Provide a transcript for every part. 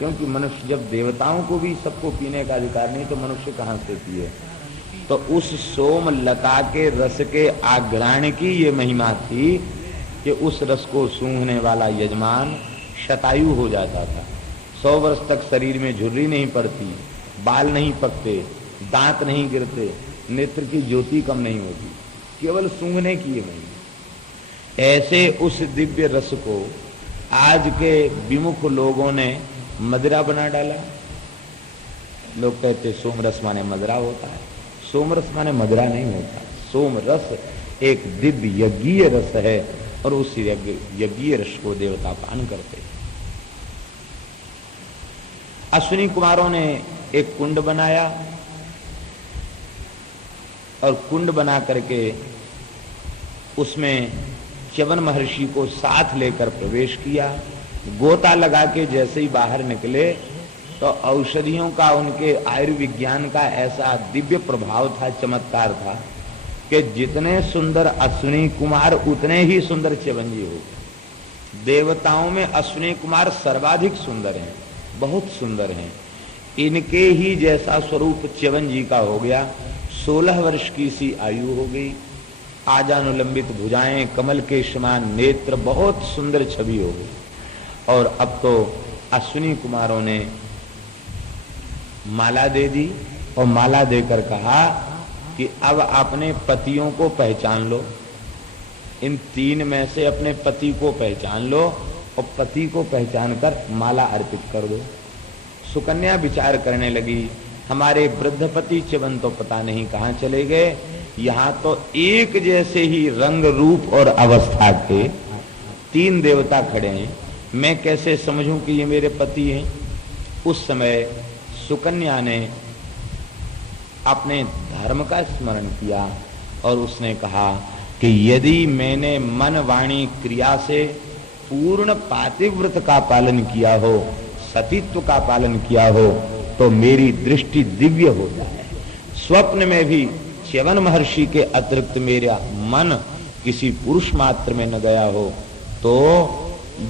क्योंकि मनुष्य जब देवताओं को भी सबको पीने का अधिकार नहीं तो मनुष्य कहाँ से पिए। तो उस सोम लता के रस के आघ्राण की ये महिमा थी कि उस रस को सूंघने वाला यजमान शतायु हो जाता था। 100 वर्ष तक शरीर में झुर्री नहीं पड़ती, बाल नहीं पकते, दांत नहीं गिरते, नेत्र की ज्योति कम नहीं होती, केवल सूंघने की ये महिमा। ऐसे उस दिव्य रस को आज के विमुख लोगों ने मदिरा बना डाला। लोग कहते सोम रस माने मदिरा होता है। सोम रस माने मदिरा नहीं होता। सोम रस एक दिव्य यज्ञीय रस है और उस यज्ञीय रस को देवता पान करते हैं। अश्विनी कुमारों ने एक कुंड बनाया और कुंड बना करके उसमें च्यवन महर्षि को साथ लेकर प्रवेश किया। गोता लगा के जैसे ही बाहर निकले तो औषधियों का, उनके आयुर्विज्ञान का ऐसा दिव्य प्रभाव था, चमत्कार था कि जितने सुंदर अश्विनी कुमार उतने ही सुंदर च्यवन जी हो। देवताओं में अश्विनी कुमार सर्वाधिक सुंदर हैं, बहुत सुंदर हैं। इनके ही जैसा स्वरूप च्यवन जी का हो गया। 16 वर्ष की सी आयु हो गई, आजानुलंबित भुजाएं, कमल के समान नेत्र, बहुत सुंदर छवि हो गई। और अब तो अश्विनी कुमारों ने माला दे दी और माला देकर कहा कि अब अपने पतियों को पहचान लो, इन 3 में से अपने पति को पहचान लो और पति को पहचान कर माला अर्पित कर दो। सुकन्या विचार करने लगी, हमारे वृद्ध पति च्यवन तो पता नहीं कहाँ चले गए, यहाँ तो एक जैसे ही रंग रूप और अवस्था के 3 देवता खड़े हैं, मैं कैसे समझूं कि ये मेरे पति हैं। उस समय सुकन्या ने अपने धर्म का स्मरण किया और उसने कहा कि यदि मैंने मन वाणी क्रिया से पूर्ण पातिव्रत का पालन किया हो, सतीत्व का पालन किया हो, तो मेरी दृष्टि दिव्य हो जाए। स्वप्न में भी च्यवन महर्षि के अतिरिक्त मेरा मन किसी पुरुष मात्र में न गया हो तो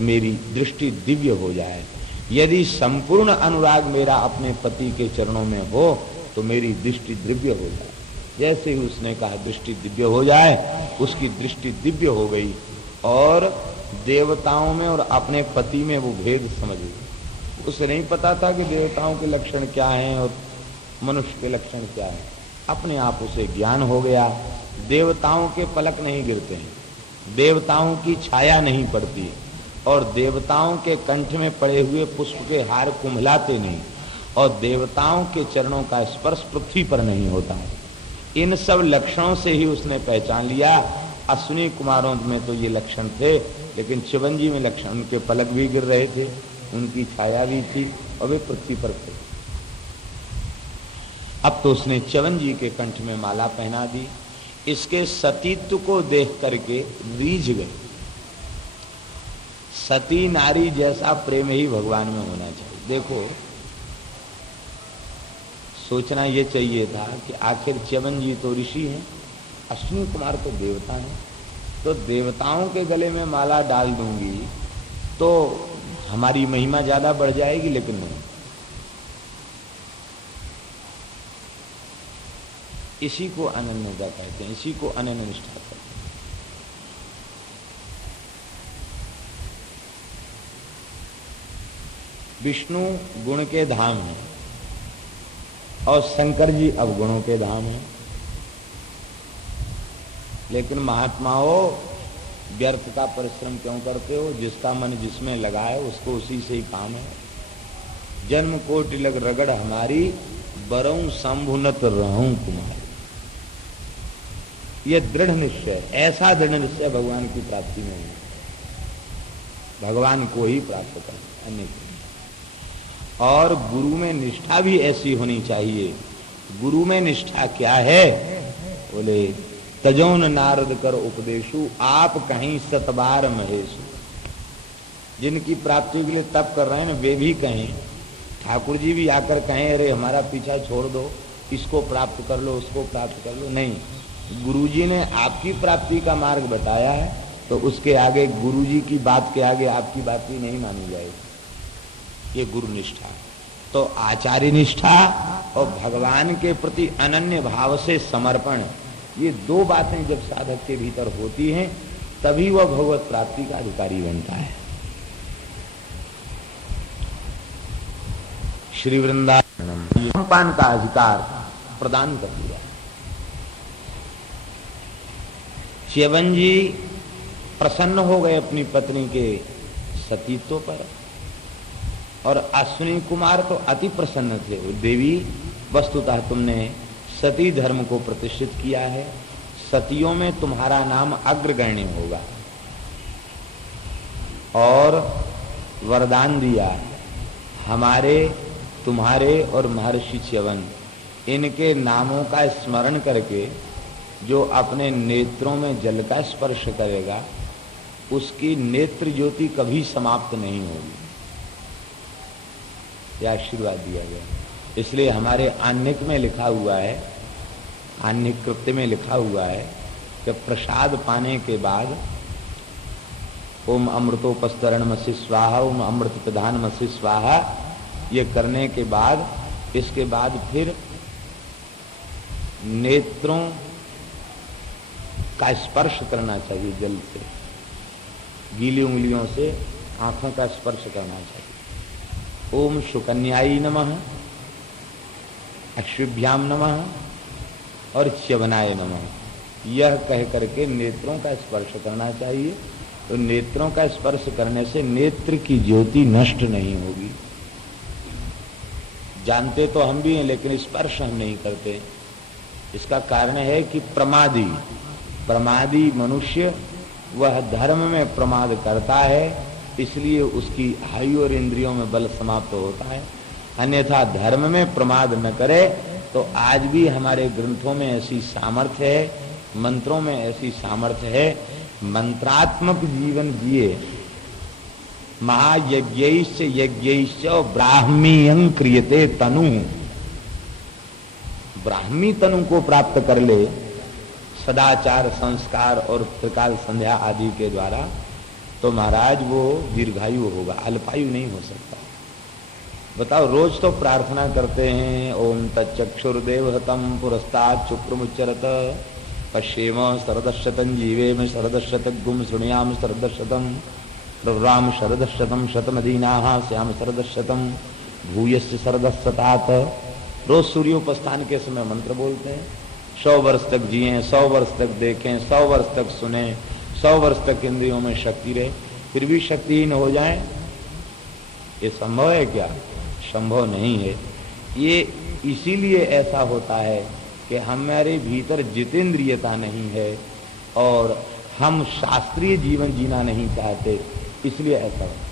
मेरी दृष्टि दिव्य हो जाए। यदि संपूर्ण अनुराग मेरा अपने पति के चरणों में हो तो मेरी दृष्टि दिव्य हो जाए। जैसे ही उसने कहा दृष्टि दिव्य हो जाए, उसकी दृष्टि दिव्य हो गई और देवताओं में और अपने पति में वो भेद समझ गई। उसे नहीं पता था कि देवताओं के लक्षण क्या हैं और मनुष्य के लक्षण क्या हैं। अपने आप उसे ज्ञान हो गया। देवताओं के पलक नहीं गिरते हैं, देवताओं की छाया नहीं पड़ती और देवताओं के कंठ में पड़े हुए पुष्प के हार कुम्हलाते नहीं और देवताओं के चरणों का स्पर्श पृथ्वी पर नहीं होता है। इन सब लक्षणों से ही उसने पहचान लिया। अश्विनी कुमारों में तो ये लक्षण थे, लेकिन च्यवन जी में लक्षण, उनके पलक भी गिर रहे थे, उनकी छाया भी थी और वे पृथ्वी पर थे। अब तो उसने च्यवन जी के कंठ में माला पहना दी। इसके सतीत्व को देख करके रीझ गए। सती नारी जैसा प्रेम ही भगवान में होना चाहिए। देखो, सोचना ये चाहिए था कि आखिर च्यवन जी तो ऋषि हैं, अश्विनी कुमार तो देवता हैं, तो देवताओं के गले में माला डाल दूंगी तो हमारी महिमा ज्यादा बढ़ जाएगी, लेकिन नहीं। इसी को अनन्यता कहते हैं, इसी को अनन्य निष्ठा कहते हैं। विष्णु गुण के धाम है और शंकर जी अवगुणों के धाम है, लेकिन महात्माओं व्यर्थ का परिश्रम क्यों करते हो? जिसका मन जिसमें लगा है उसको उसी से ही काम है। जन्म कोटि लग रगड़ हमारी, बरऊं शंभुनत रहूं कुमारी। ये दृढ़ निश्चय, ऐसा दृढ़ निश्चय भगवान की प्राप्ति में है। भगवान को ही प्राप्त करना, अन्य को। और गुरु में निष्ठा भी ऐसी होनी चाहिए। गुरु में निष्ठा क्या है? बोले तजौन नारद कर उपदेशु, आप कहीं सतबार महेशु। जिनकी प्राप्ति के लिए तप कर रहे हैं ना, वे भी कहें, ठाकुर जी भी आकर कहें अरे हमारा पीछा छोड़ दो, इसको प्राप्त कर लो, उसको प्राप्त कर लो। नहीं, गुरुजी ने आपकी प्राप्ति का मार्ग बताया है तो उसके आगे, गुरुजी की बात के आगे आपकी बात भी नहीं मानी जाएगी। ये गुरु निष्ठा। तो आचार्य निष्ठा और भगवान के प्रति अनन्य भाव से समर्पण, ये दो बातें जब साधक के भीतर होती हैं तभी वह भगवत प्राप्ति का अधिकारी बनता है। श्री वृंदावन पान का अधिकार प्रदान कर दिया। च्यवन जी प्रसन्न हो गए अपनी पत्नी के सतीत्व पर, और अश्विनी कुमार तो अति प्रसन्न थे। देवी, वस्तुतः तुमने सती धर्म को प्रतिष्ठित किया है, सतियों में तुम्हारा नाम अग्रगण्य होगा, और वरदान दिया हमारे, तुम्हारे और महर्षि च्यवन, इनके नामों का स्मरण करके जो अपने नेत्रों में जल का स्पर्श करेगा उसकी नेत्र ज्योति कभी समाप्त नहीं होगी। यह आशीर्वाद दिया गया। इसलिए हमारे आन्निक में लिखा हुआ है, आन्निक कृत्य में लिखा हुआ है कि प्रसाद पाने के बाद ओम अमृतोपस्तरणमसि स्वाहा, ओम अमृत प्रधानमसि स्वाहा, ये करने के बाद, इसके बाद फिर नेत्रों का स्पर्श करना चाहिए जल से, गीली उंगलियों से आंखों का स्पर्श करना चाहिए। ओम सुकन्याई नमः, अश्विभ्याम नमः और च्यवनाय नमः, यह कह करके नेत्रों का स्पर्श करना चाहिए। तो नेत्रों का स्पर्श करने से नेत्र की ज्योति नष्ट नहीं होगी। जानते तो हम भी हैं लेकिन स्पर्श हम नहीं करते। इसका कारण है कि प्रमादी मनुष्य वह धर्म में प्रमाद करता है, इसलिए उसकी आयु और इंद्रियों में बल समाप्त होता है। अन्यथा धर्म में प्रमाद न करे तो आज भी हमारे ग्रंथों में ऐसी सामर्थ्य है, मंत्रों में ऐसी सामर्थ्य है, मंत्रात्मक जीवन जिए। महायज्ञैश्च यज्ञैश्च ब्राह्मीयं क्रियते तनु, ब्राह्मी तनु को प्राप्त कर ले सदाचार, संस्कार और त्रिकाल संध्या आदि के द्वारा, तो महाराज वो दीर्घायु होगा, अल्पायु नहीं हो सकता। बताओ, रोज तो प्रार्थना करते हैं ओम तच्चक्षुर्देवहतम पुरस्तात् शुक्रमुच्चरत पश्येम शरदशतं जीवेम शरदशतगुम शृणुयाम शरदशतं प्रव्राम शरदशतं शतमदीनाः श्याम शरदशतं भूयस्य शरदशतात। रोज सूर्योपस्थान के समय मंत्र बोलते हैं। 100 वर्ष तक जिए, 100 वर्ष तक देखें, 100 वर्ष तक सुने, 100 वर्ष तक इंद्रियों में शक्ति रहे, फिर भी शक्तिहीन हो जाए, ये संभव है क्या? संभव नहीं है। ये इसीलिए ऐसा होता है कि हमारे भीतर जितेंद्रियता नहीं है और हम शास्त्रीय जीवन जीना नहीं चाहते, इसलिए ऐसा होता।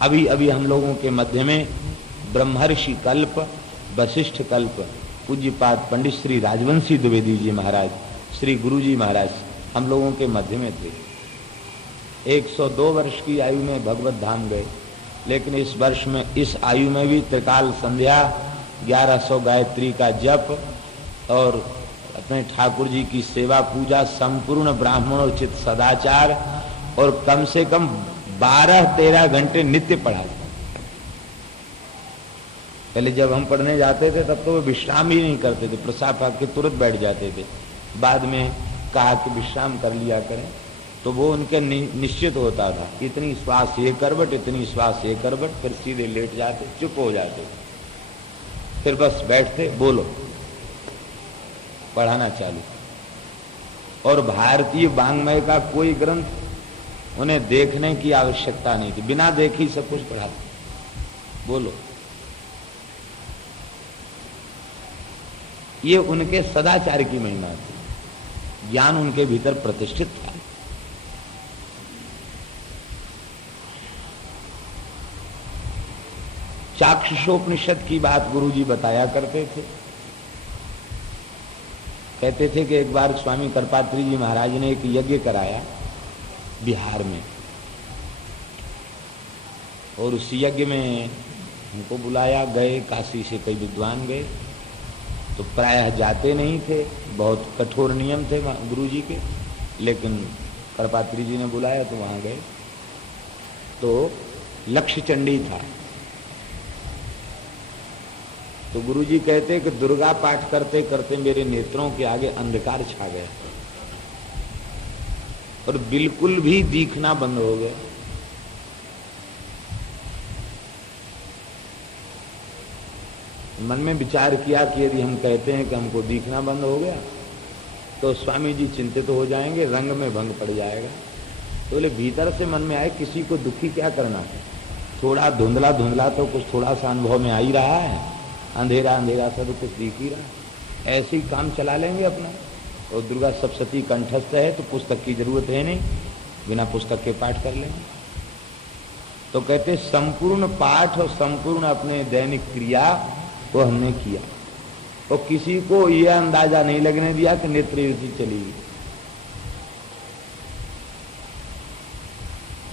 अभी अभी हम लोगों के मध्य में ब्रह्मर्षि कल्प, वशिष्ठ कल्प, पूज्यपाद पंडित श्री राजवंशी द्विवेदी जी महाराज, श्री गुरु जी महाराज हम लोगों के मध्य में थे। 102 वर्ष की आयु में भगवत धाम गए, लेकिन इस वर्ष में, इस आयु में भी त्रिकाल संध्या, 1100 गायत्री का जप और अपने ठाकुर जी की सेवा पूजा, संपूर्ण ब्राह्मणोचित सदाचार और कम से कम 12-13 घंटे नित्य पढ़ा। पहले जब हम पढ़ने जाते थे तब तो वो विश्राम ही नहीं करते थे, प्रसाद खा के तुरंत बैठ जाते थे। बाद में कहा कि विश्राम कर लिया करें, तो वो उनके निश्चित होता था, इतनी श्वास ये करबट, इतनी श्वास ये करबट, फिर सीधे लेट जाते, चुप हो जाते, फिर बस बैठते, बोलो, पढ़ाना चालू। और भारतीय वाङ्मय का कोई ग्रंथ उन्हें देखने की आवश्यकता नहीं थी, बिना देखे सब कुछ पढ़ाते, बोलो। ये उनके सदाचार की महिमा थी, ज्ञान उनके भीतर प्रतिष्ठित था। चाक्षुषोपनिषद की बात गुरुजी बताया करते थे। कहते थे कि एक बार स्वामी करपात्री जी महाराज ने एक यज्ञ कराया बिहार में, और उस यज्ञ में हमको बुलाया, गए, काशी से कई विद्वान गए, तो प्रायः जाते नहीं थे, बहुत कठोर नियम थे गुरुजी के, लेकिन करपात्री जी ने बुलाया तो वहाँ गए। तो लक्ष्य चंडी था। तो गुरुजी कहते कि दुर्गा पाठ करते करते मेरे नेत्रों के आगे अंधकार छा गया और बिल्कुल भी दिखना बंद हो गया। मन में विचार किया कि यदि हम कहते हैं कि हमको दिखना बंद हो गया तो स्वामी जी चिंतित हो जाएंगे, रंग में भंग पड़ जाएगा। तो बोले भीतर से मन में आए किसी को दुखी क्या करना है, थोड़ा धुंधला धुंधला तो कुछ थोड़ा सा अनुभव में आ ही रहा है, अंधेरा अंधेरा सा तो कुछ दिख ही रहा है, ऐसे ही काम चला लेंगे अपना। और दुर्गा सप्तशती कंठस्थ है तो पुस्तक की जरूरत है नहीं, बिना पुस्तक के पाठ कर लेंगे। तो कहते संपूर्ण पाठ और संपूर्ण अपने दैनिक क्रिया को हमने किया और किसी को यह अंदाजा नहीं लगने दिया कि नेत्र युति चली गई।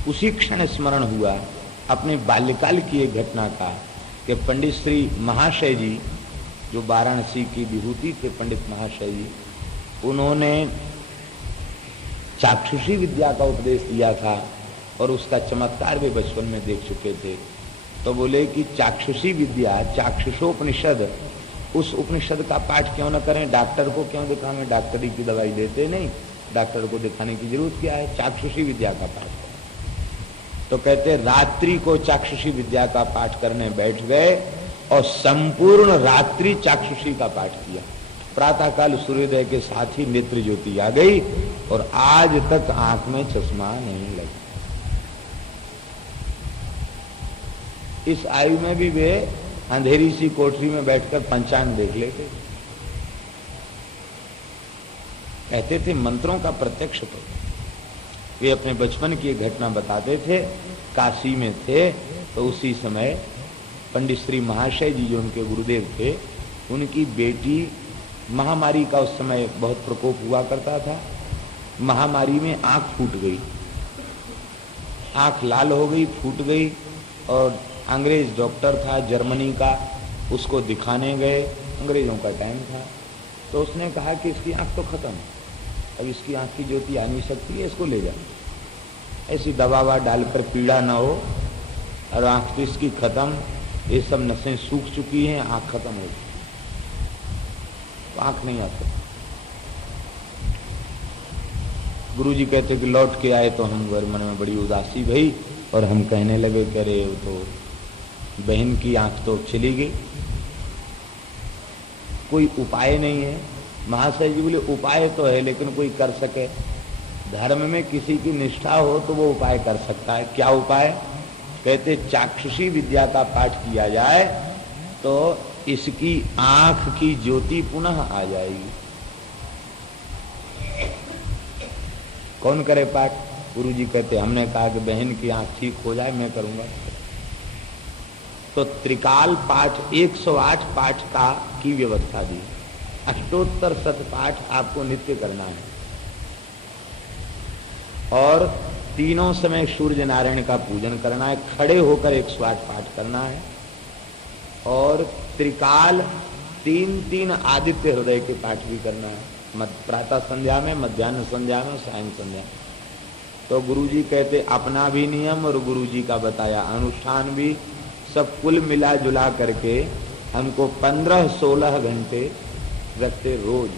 उसी क्षण स्मरण हुआ अपने बाल्यकाल की एक घटना का कि पंडित श्री महाशय जी जो वाराणसी की विभूति थे, पंडित महाशय जी, उन्होंने चाक्षुषी विद्या का उपदेश दिया था और उसका चमत्कार वे बचपन में देख चुके थे। तो बोले कि चाक्षुषी विद्या, चाक्षुषोपनिषद, उस उपनिषद का पाठ क्यों न करें, डॉक्टर को क्यों दिखाएं, डॉक्टरी की दवाई देते नहीं, डॉक्टर को दिखाने की जरूरत क्या है, चाक्षुषी विद्या का पाठ करें। तो कहते रात्रि को चाक्षुषी विद्या का पाठ करने बैठ गए और संपूर्ण रात्रि चाक्षुषी का पाठ किया। प्रातःकाल सूर्योदय के साथ ही नेत्र ज्योति आ गई और आज तक आंख में चश्मा नहीं लगा। इस आयु में भी वे अंधेरी सी कोठरी में बैठकर पंचांग देख लेते। कहते थे मंत्रों का प्रत्यक्ष तो वे अपने बचपन की एक घटना बताते थे। काशी में थे तो उसी समय पंडित श्री महाशय जी जो उनके गुरुदेव थे, उनकी बेटी, महामारी का उस समय बहुत प्रकोप हुआ करता था, महामारी में आंख फूट गई, आंख लाल हो गई, फूट गई और अंग्रेज डॉक्टर था जर्मनी का, उसको दिखाने गए, अंग्रेजों का टाइम था। तो उसने कहा कि इसकी आंख तो खत्म है, अब इसकी आंख की ज्योति आ नहीं सकती है, इसको ले जाओ, ऐसी दवा ववा डालकर पीड़ा ना हो, और आंख तो इसकी खत्म, ये सब नसें सूख चुकी हैं, आंख खत्म हो गई, तो आंख नहीं आ सकती। गुरुजी कहते कि लौट के आए तो हम मन में बड़ी उदासी भई और हम कहने लगे कि अरे तो बहन की आंख तो चली गई, कोई उपाय नहीं है। महाशय जी बोले उपाय तो है लेकिन कोई कर सके, धर्म में किसी की निष्ठा हो तो वो उपाय कर सकता है। क्या उपाय? कहते चाक्षुषी विद्या का पाठ किया जाए तो इसकी आंख की ज्योति पुनः आ जाएगी। कौन करे पाठ? गुरुजी कहते हमने कहा कि बहन की आंख ठीक हो जाए मैं करूंगा। तो त्रिकाल पाठ 108 पाठ का की व्यवस्था दी, अष्टोत्तर शत पाठ आपको नित्य करना है और तीनों समय सूर्य नारायण का पूजन करना है, खड़े होकर 108 पाठ करना है और त्रिकाल 3-3 आदित्य हृदय के पाठ भी करना है, प्रातः संध्या में, मध्याह्न संध्या में, सायं संध्या में। तो गुरुजी कहते अपना भी नियम और गुरुजी का बताया अनुष्ठान भी सब कुल मिला जुला करके हमको 15-16 घंटे रखते रोज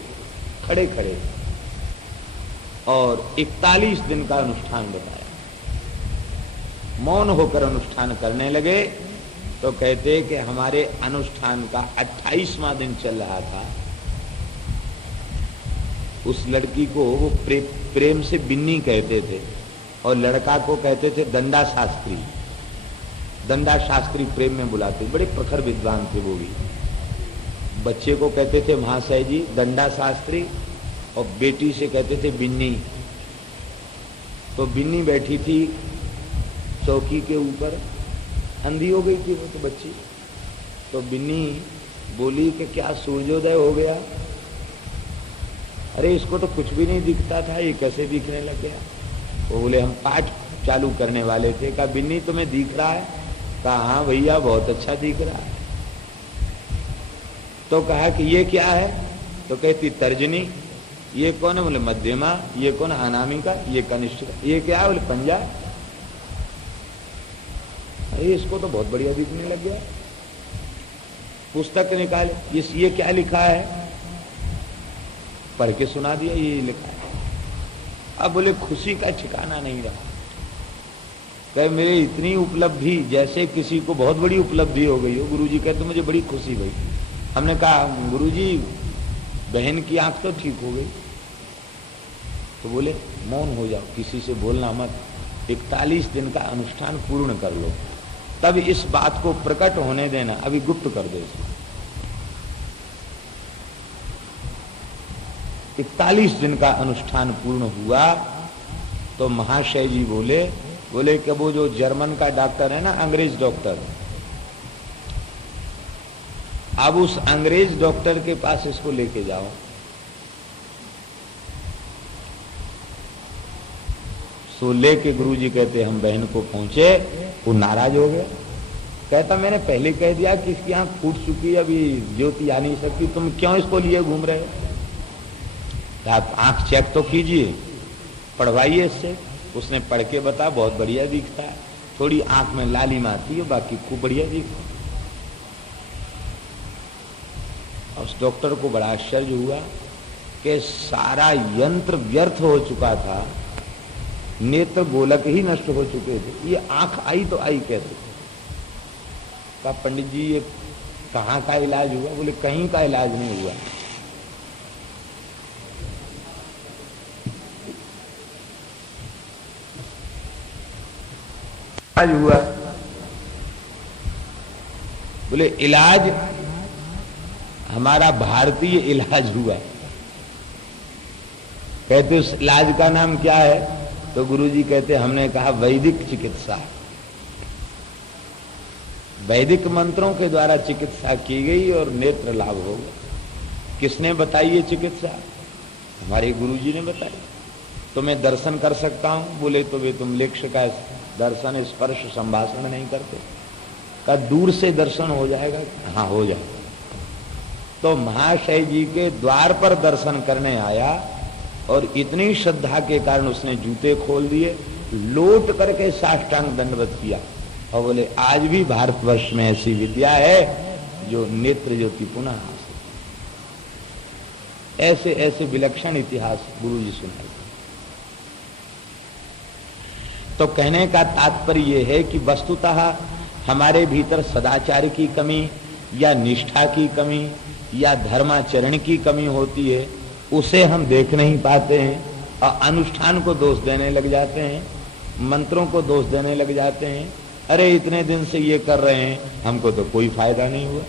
खड़े खड़े और 41 दिन का अनुष्ठान बताया। मौन होकर अनुष्ठान करने लगे तो कहते कि हमारे अनुष्ठान का 28वां दिन चल रहा था। उस लड़की को वो प्रेम से बिन्नी कहते थे और लड़का को कहते थे दंडा शास्त्री। दंडा शास्त्री प्रेम में बुलाते, बड़े प्रखर विद्वान थे वो भी। बच्चे को कहते थे महाशय जी दंडा शास्त्री और बेटी से कहते थे बिन्नी। तो बिन्नी बैठी थी चौकी के ऊपर, अंधी हो गई थी वो तो बच्ची। तो बिन्नी बोली कि क्या सूर्योदय हो गया? अरे इसको तो कुछ भी नहीं दिखता था, ये कैसे दिखने लग गया? वो बोले हम पाठ चालू करने वाले थे। कहा बिन्नी तुम्हें दिख रहा है? कहा हाँ भैया बहुत अच्छा दिख रहा है। तो कहा कि ये क्या है? तो कहती तर्जनी। ये कौन है? बोले मध्यमा। ये कौन? अनामिका। ये कनिष्ठ। ये क्या है? बोले पंजा। अरे इसको तो बहुत बढ़िया दिखने लग गया। पुस्तक निकाले, ये क्या लिखा है, पढ़ के सुना दिया, ये लिखा है। अब बोले खुशी का ठिकाना नहीं रहा। कहे मेरे इतनी उपलब्धि, जैसे किसी को बहुत बड़ी उपलब्धि हो गई हो। गुरुजी कहते मुझे बड़ी खुशी हुई। हमने कहा गुरुजी बहन की आंख तो ठीक हो गई। तो बोले मौन हो जाओ, किसी से बोलना मत, 41 दिन का अनुष्ठान पूर्ण कर लो, तब इस बात को प्रकट होने देना, अभी गुप्त कर दो इसको। 41 दिन का अनुष्ठान पूर्ण हुआ तो महाशय जी बोले कि वो जो जर्मन का डॉक्टर है ना, अंग्रेज डॉक्टर, अब उस अंग्रेज डॉक्टर के पास इसको लेके जाओ। सो लेके गुरुजी कहते हम बहन को पहुंचे, वो नाराज हो गया। कहता मैंने पहले कह दिया कि इसकी आंख फूट चुकी है, अभी ज्योति आ नहीं सकती, तुम क्यों इसको लिए घूम रहे हो? आप आंख चेक तो कीजिए, पढ़वाइए इससे। उसने पढ़ के बता, बहुत बढ़िया दिखता है, थोड़ी आंख में लालिम आती है, बाकी खूब बढ़िया दिखता है। उस डॉक्टर को बड़ा आश्चर्य हुआ कि सारा यंत्र व्यर्थ हो चुका था, नेत्र गोलक ही नष्ट हो चुके थे, ये आंख आई तो आई कैसे? कहा पंडित जी ये कहाँ का इलाज हुआ? बोले कहीं का इलाज नहीं हुआ। इलाज हुआ? बोले इलाज हमारा भारतीय इलाज हुआ। कहते उस इलाज का नाम क्या है? तो गुरुजी कहते हमने कहा वैदिक चिकित्सा। वैदिक मंत्रों के द्वारा चिकित्सा की गई और नेत्र लाभ हो गया। किसने बताई ये चिकित्सा? हमारे गुरुजी ने बताई। तो मैं दर्शन कर सकता हूं? बोले तो वे तुम लेक्ष का दर्शन स्पर्श संभाषण नहीं करते। का दूर से दर्शन हो जाएगा? हाँ हो जाएगा। तो महाशय जी के द्वार पर दर्शन करने आया और इतनी श्रद्धा के कारण उसने जूते खोल दिए, लोट करके साष्टांग दंडवत किया और बोले आज भी भारतवर्ष में ऐसी विद्या है जो नेत्र ज्योति पुनः हासिल। ऐसे ऐसे विलक्षण इतिहास गुरुजी सुनाए। तो कहने का तात्पर्य यह है कि वस्तुतः हमारे भीतर सदाचार की कमी या निष्ठा की कमी या धर्माचरण की कमी होती है, उसे हम देख नहीं पाते हैं और अनुष्ठान को दोष देने लग जाते हैं, मंत्रों को दोष देने लग जाते हैं। अरे इतने दिन से ये कर रहे हैं, हमको तो कोई फायदा नहीं हुआ।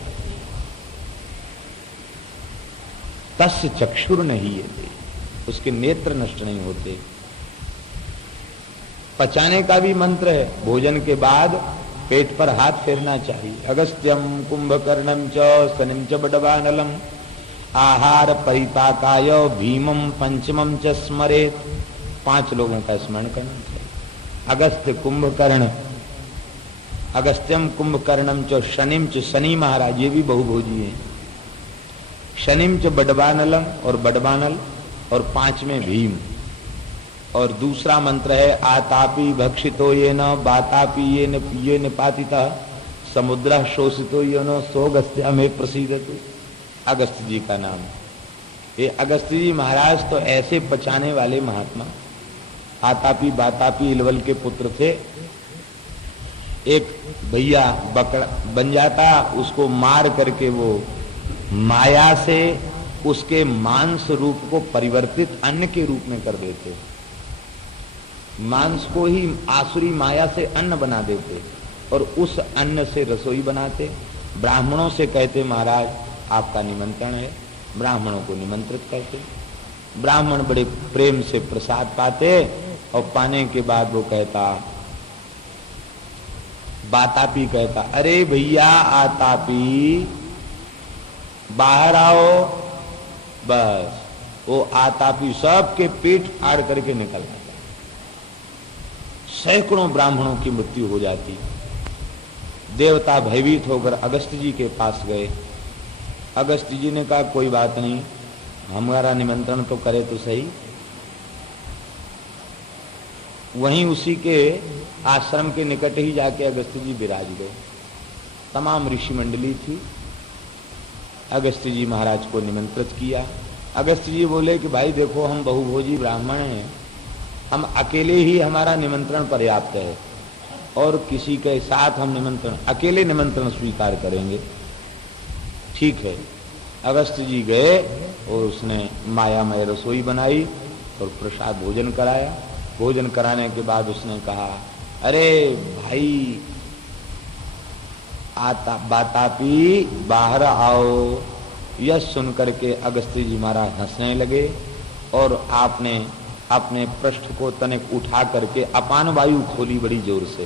तस्य चक्षुर नहीं है, उसके नेत्र नष्ट नहीं होते। पचाने का भी मंत्र है, भोजन के बाद पेट पर हाथ फेरना चाहिए। अगस्त्यम कुंभकर्णम च सनिम च बडवानलम आहार परिताकाय भीमम पंचमम च स्मरेत। 5 लोगों का स्मरण करना चाहिए। अगस्त्य कुंभकर्ण, अगस्त्यम कुंभकर्णम च शनिम च, शनि महाराज ये भी बहुभोजी हैं। शनिम च बडवानलम और बडवानल, और 5वें भीम। और दूसरा मंत्र है आतापी भक्षितो ये न बातापी ये न पातिता समुद्र शोषितो ये न सोगस्त्य में प्रसिद्धतु। अगस्त जी का नाम। ये अगस्त जी महाराज तो ऐसे पचाने वाले महात्मा, आतापी बातापी इलवल के पुत्र थे। एक भैया बकरा बन जाता, उसको मार करके वो माया से उसके मांस रूप को परिवर्तित अन्न के रूप में कर देते। मांस को ही आसुरी माया से अन्न बना देते और उस अन्न से रसोई बनाते। ब्राह्मणों से कहते महाराज आपका निमंत्रण है, ब्राह्मणों को निमंत्रित करते। ब्राह्मण बड़े प्रेम से प्रसाद पाते और पाने के बाद वो कहता, बातापी कहता अरे भैया आतापी बाहर आओ। बस वो आतापी सबके पेट फाड़ करके निकल आता। सैकड़ों ब्राह्मणों की मृत्यु हो जाती। देवता भयभीत होकर अगस्त जी के पास गए। अगस्त जी ने कहा कोई बात नहीं, हमारा निमंत्रण तो करे तो सही। वहीं उसी के आश्रम के निकट ही जाके अगस्त्य जी विराज गए। तमाम ऋषि मंडली थी। अगस्त्य जी महाराज को निमंत्रित किया। अगस्त्य जी बोले कि भाई देखो, हम बहुभोजी ब्राह्मण हैं, हम अकेले ही हमारा निमंत्रण पर्याप्त है और किसी के साथ हम अकेले निमंत्रण स्वीकार करेंगे। ठीक है। अगस्त्य जी गए और उसने मायामय रसोई बनाई और प्रसाद भोजन कराया। भोजन कराने के बाद उसने कहा, अरे भाई बातापी बाहर आओ। यह सुनकर के अगस्त्य जी महाराज हंसने लगे और आपने अपने पृष्ठ को तनिक उठा करके अपान वायु खोली बड़ी जोर से।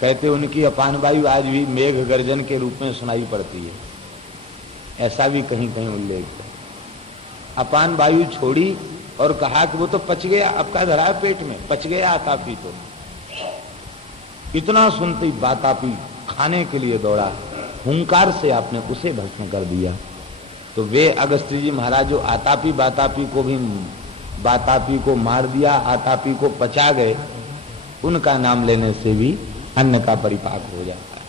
कहते उनकी अपान वायु आज भी मेघ गर्जन के रूप में सुनाई पड़ती है, ऐसा भी कहीं कहीं उल्लेख है। अपान वायु छोड़ी और कहा कि वो तो पच गया, आपका धरा है पेट में, पच गया आतापी। तो इतना सुनते ही बातापी खाने के लिए दौड़ा, हुंकार से आपने उसे भस्म कर दिया। तो वे अगस्त्य जी महाराज जो बातापी को मार दिया, आतापी को पचा गए, उनका नाम लेने से भी अन्न का परिपाक हो जाता है।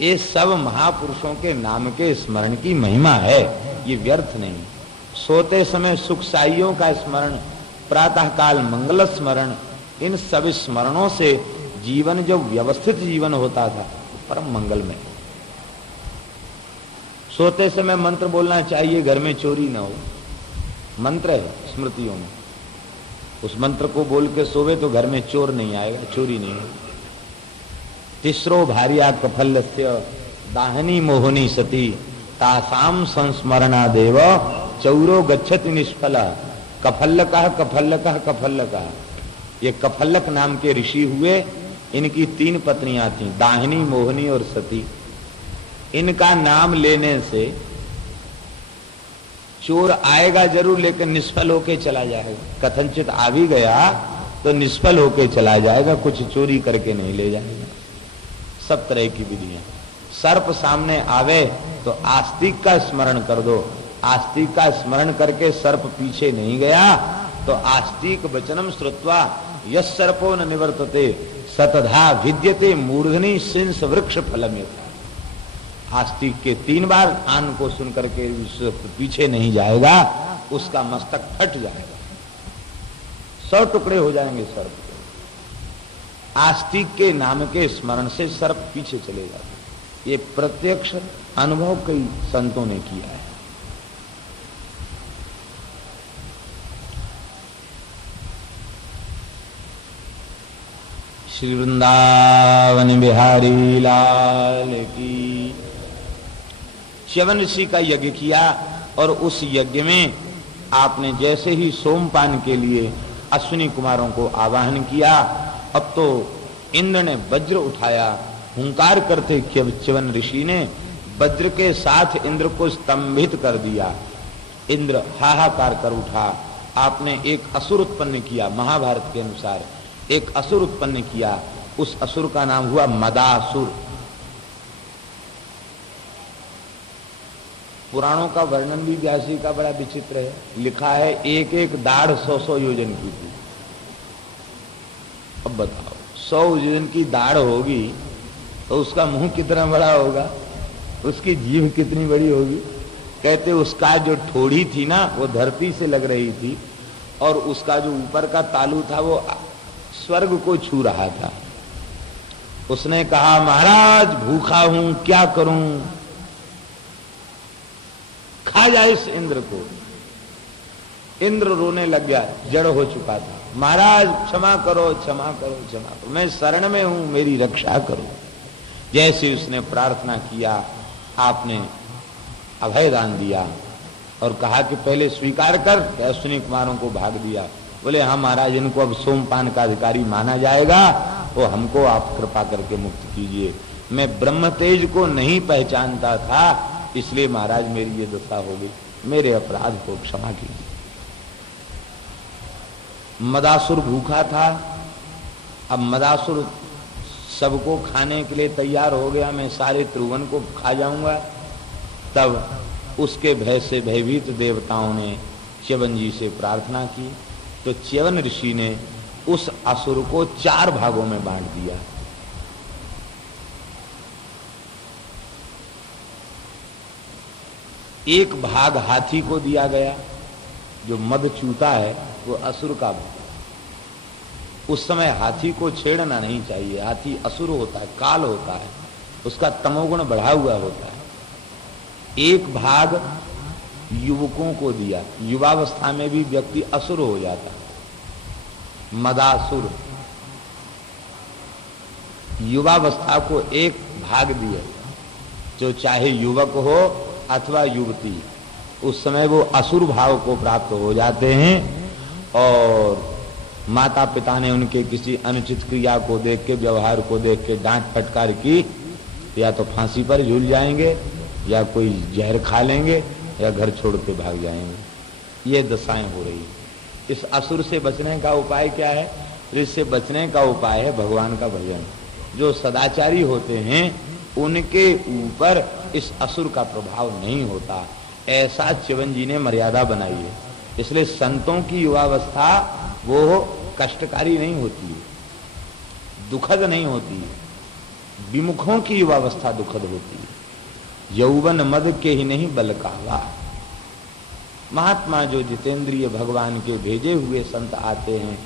ये सब महापुरुषों के नाम के स्मरण की महिमा है, ये व्यर्थ नहीं। सोते समय सुख साइयों का स्मरण, प्रातः काल मंगल स्मरण, इन सब स्मरणों से जीवन जो व्यवस्थित जीवन होता था परम मंगल में। सोते समय मंत्र बोलना चाहिए, घर में चोरी न हो। मंत्र है स्मृतियों में, उस मंत्र को बोल के सोवे तो घर में चोर नहीं आएगा, चोरी नहीं होगी। तिस्रो भार्या कफल्लस्य दाहनी मोहनी सती तासाम संस्मरणा देव चौरो गच्छति निष्फला। कफल्लक। ये कफल्लक नाम के ऋषि हुए, इनकी 3 पत्नियां थीं, दाहिनी, मोहनी और सती। इनका नाम लेने से चोर आएगा जरूर, लेकिन निष्फल होके चला जाएगा। कथनचित आ भी गया तो निष्फल होके चला जाएगा, कुछ चोरी करके नहीं ले जाएगा। सब तरह की विधियां। सर्प सामने आवे तो आस्तिक का स्मरण कर दो, आस्तिक का स्मरण करके सर्प पीछे नहीं गया तो आस्तिक वचनम श्रुत्वा यस सर्पो न निवर्तते सतधा विद्यते मूर्धनि सिंस वृक्ष फलमेत। आस्तिक के 3 बार आन को सुन करके पीछे नहीं जाएगा, उसका मस्तक फट जाएगा, 100 टुकड़े हो जाएंगे सर्प के। आस्तिक के नाम के स्मरण से सर्प पीछे चले जाते। ये प्रत्यक्ष अनुभव कई संतों ने किया है। श्री वृंदावन बिहारी लाल की। च्यवन ऋषि का यज्ञ किया और उस यज्ञ में आपने जैसे ही सोमपान के लिए अश्विनी कुमारों को आवाहन किया, अब तो इंद्र ने वज्र उठाया। हुंकार करते च्यवन ऋषि ने वज्र के साथ इंद्र को स्तंभित कर दिया। इंद्र हाहाकार कर उठा। आपने एक असुर उत्पन्न किया, महाभारत के अनुसार एक असुर उत्पन्न किया। उस असुर का नाम हुआ मदासुर। पुराणों का वर्णन भी व्यास जी का बड़ा विचित्र है। लिखा है एक एक दाढ़ 100 योजन की थी। अब बताओ, 100 योजन की दाढ़ होगी तो उसका मुंह कितना बड़ा होगा, उसकी जीभ कितनी बड़ी होगी। कहते उसका जो ठोड़ी थी ना वो धरती से लग रही थी और उसका जो ऊपर का तालू था वो स्वर्ग को छू रहा था। उसने कहा महाराज भूखा हूं, क्या करूं, खा जाए इस इंद्र को। इंद्र रोने लग गया, जड़ हो चुका था। महाराज क्षमा करो, क्षमा करो, क्षमा करो, मैं शरण में हूं, मेरी रक्षा करो। जैसे उसने प्रार्थना किया, आपने अभय दान दिया और कहा कि पहले स्वीकार कर। अश्विनी कुमारों को भाग दिया। बोले हाँ महाराज, इनको अब सोमपान का अधिकारी माना जाएगा, तो हमको आप कृपा करके मुक्त कीजिए। मैं ब्रह्म तेज को नहीं पहचानता था, इसलिए महाराज मेरी ये दशा हो गई, मेरे अपराध को क्षमा कीजिए। मदासुर भूखा था। अब मदासुर सबको खाने के लिए तैयार हो गया, मैं सारे त्रिभुवन को खा जाऊंगा। तब उसके भय से भयभीत देवताओं ने च्यवन जी से प्रार्थना की। तो च्यवन ऋषि ने उस असुर को 4 भागों में बांट दिया। एक भाग हाथी को दिया गया, जो मद चूता है वो असुर का भाग। उस समय हाथी को छेड़ना नहीं चाहिए, हाथी असुर होता है, काल होता है, उसका तमोगुण बढ़ा हुआ होता है। एक भाग युवकों को दिया, युवावस्था में भी व्यक्ति असुर हो जाता है, मदासुर। युवावस्था को एक भाग दिया, जो चाहे युवक हो अथवा युवती, उस समय वो असुर भाव को प्राप्त हो जाते हैं। और माता पिता ने उनके किसी अनुचित क्रिया को देख के, व्यवहार को देख के डांट फटकार की, या तो फांसी पर झूल जाएंगे, या कोई जहर खा लेंगे, या घर छोड़ के भाग जाएंगे। ये दशाएं हो रही है। इस असुर से बचने का उपाय क्या है? इससे बचने का उपाय है भगवान का भजन। जो सदाचारी होते हैं उनके ऊपर इस असुर का प्रभाव नहीं होता, ऐसा च्यवन जी ने मर्यादा बनाई है। इसलिए संतों की युवावस्था वो कष्टकारी नहीं होती है, दुखद नहीं होती है। विमुखों की युवावस्था दुखद होती है। यौवन मद के ही नहीं बलकावा। महात्मा जो जितेंद्रिय भगवान के भेजे हुए संत आते हैं,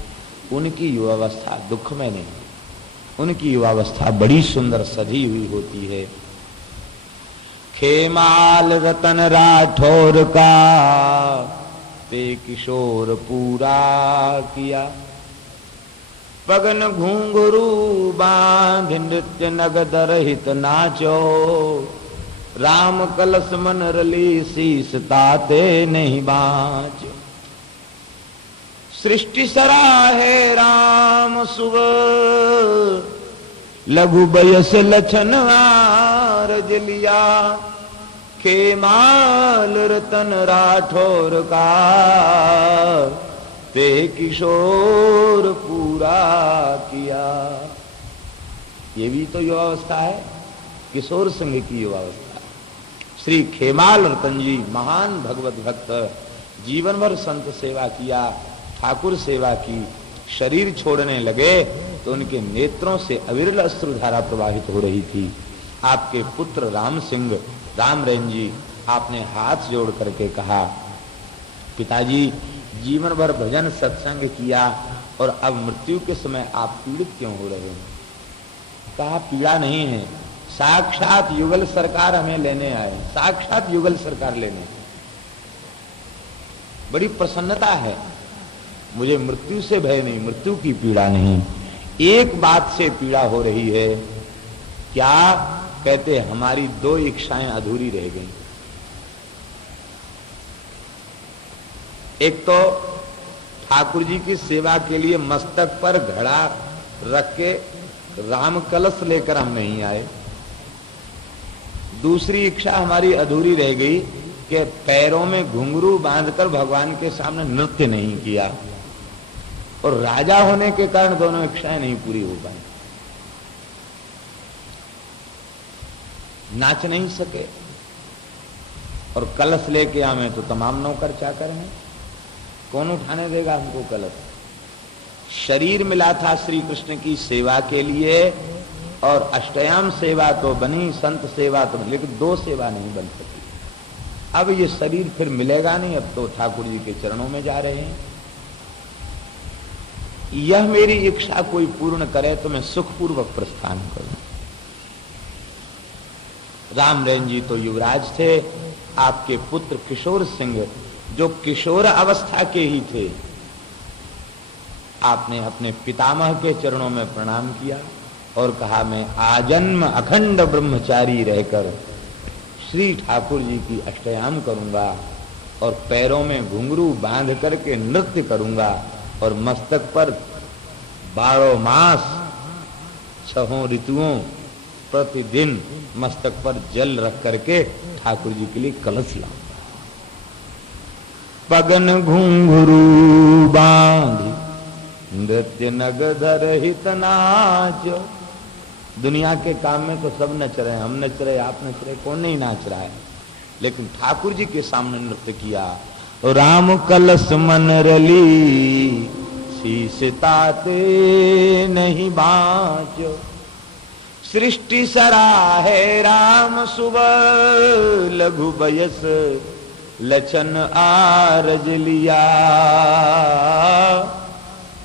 उनकी युवावस्था दुख में नहीं, उनकी युवावस्था बड़ी सुंदर सधी हुई होती है। खेमाल रतन राठौर का ते किशोर पूरा किया, पगन घुंघरू बांध नृत्य नगद रहित नाचो, राम कलश मन रली शीस ताते नहीं बाँच। सृष्टि सराहे राम सुव, लघु बयस लछन आरज लिया, खेमाल रतन राठौर का ते किशोर पूरा किया। ये भी तो युवावस्था है, किशोर संघ की युवावस्था। श्री खेमाल रतन जी महान भगवत भक्त, जीवन भर संत सेवा किया, ठाकुर सेवा की। शरीर छोड़ने लगे तो उनके नेत्रों से अविरल अश्रुधारा प्रवाहित हो रही थी। आपके पुत्र राम सिंह, रामरैन जी, आपने हाथ जोड़ करके कहा, पिताजी जीवन भर भजन सत्संग किया और अब मृत्यु के समय आप पीड़ित क्यों हो रहे हैं? कहा पीड़ा नहीं है, साक्षात युगल सरकार हमें लेने आए, साक्षात युगल सरकार लेने। बड़ी प्रसन्नता है, मुझे मृत्यु से भय नहीं, मृत्यु की पीड़ा नहीं। एक बात से पीड़ा हो रही है, क्या? कहते हमारी 2 इच्छाएं अधूरी रह गई। एक तो ठाकुर जी की सेवा के लिए मस्तक पर घड़ा रख के राम कलश लेकर हम नहीं आए। दूसरी इच्छा हमारी अधूरी रह गई कि पैरों में घुंघरू बांधकर भगवान के सामने नृत्य नहीं किया। और राजा होने के कारण दोनों इच्छाएं नहीं पूरी हो पाई, नाच नहीं सके। और कलश लेके आवे तो तमाम नौकर चाकर हैं, कौन उठाने देगा हमको कलश? शरीर मिला था श्री कृष्ण की सेवा के लिए, और अष्टयाम सेवा तो बनी, संत सेवा तो बनी, लेकिन 2 सेवा नहीं बन सकी। अब ये शरीर फिर मिलेगा नहीं, अब तो ठाकुर जी के चरणों में जा रहे हैं। यह मेरी इच्छा कोई पूर्ण करे तो मैं सुखपूर्वक प्रस्थान करूं। रामरैन जी तो युवराज थे, आपके पुत्र किशोर सिंह जो किशोर अवस्था के ही थे, आपने अपने पितामह के चरणों में प्रणाम किया और कहा मैं आजन्म अखंड ब्रह्मचारी रहकर श्री ठाकुर जी की अष्टयाम करूंगा और पैरों में घुंघरू बांध करके नृत्य करूंगा और मस्तक पर 12 मास 6 ऋतुओं प्रतिदिन मस्तक पर जल रख करके ठाकुर जी के लिए कलश लाऊंगा। पगन घुंघरू बांध नृत्य नगधर हित नाच। दुनिया के काम में तो सब नच रहे हैं, हम नच रहे, आप नच रहे, कौन नहीं नाच रहा है, लेकिन ठाकुर जी के सामने नृत्य किया। राम कलश मन रली शीसताते नहीं बाँचो। सृष्टि सराहे राम सुबह, लघु बयस लक्षण आरज लिया।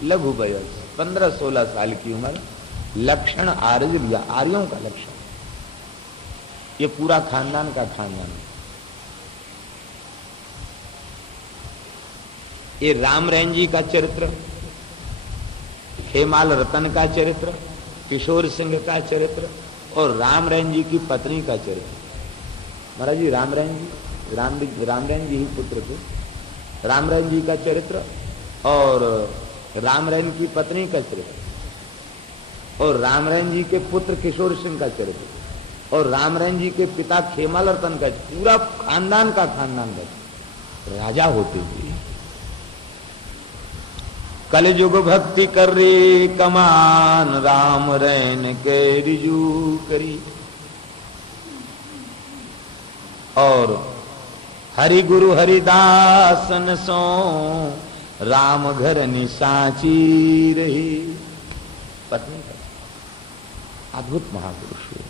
लघु बयस 15-16 साल की उम्र, लक्षण आरज लिया, आर्यों का लक्षण। ये पूरा खानदान का खानदान। ये राम रैन जी का चरित्र, हेमाल रतन का चरित्र, किशोर सिंह का चरित्र और राम रैन जी की पत्नी का चरित्र। महाराज जी राम रैन जी ही पुत्र थे। राम रैन जी का चरित्र और राम रैन की पत्नी का चरित्र और राम रैन जी के पुत्र किशोर सिंह का चरित्र और राम रैन जी के पिता खेमाल रतन का, पूरा खानदान का खानदान राजा होते हुए कलयुग भक्ति कर रे कमान, राम रैन के रिजू करी। और हरि गुरु हरिदासन सो, राम घर निसाची रही। पत्नी का अद्भुत महापुरुष है।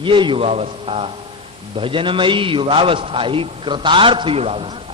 ये युवावस्था, भजनमयी युवावस्था ही कृतार्थ युवावस्था।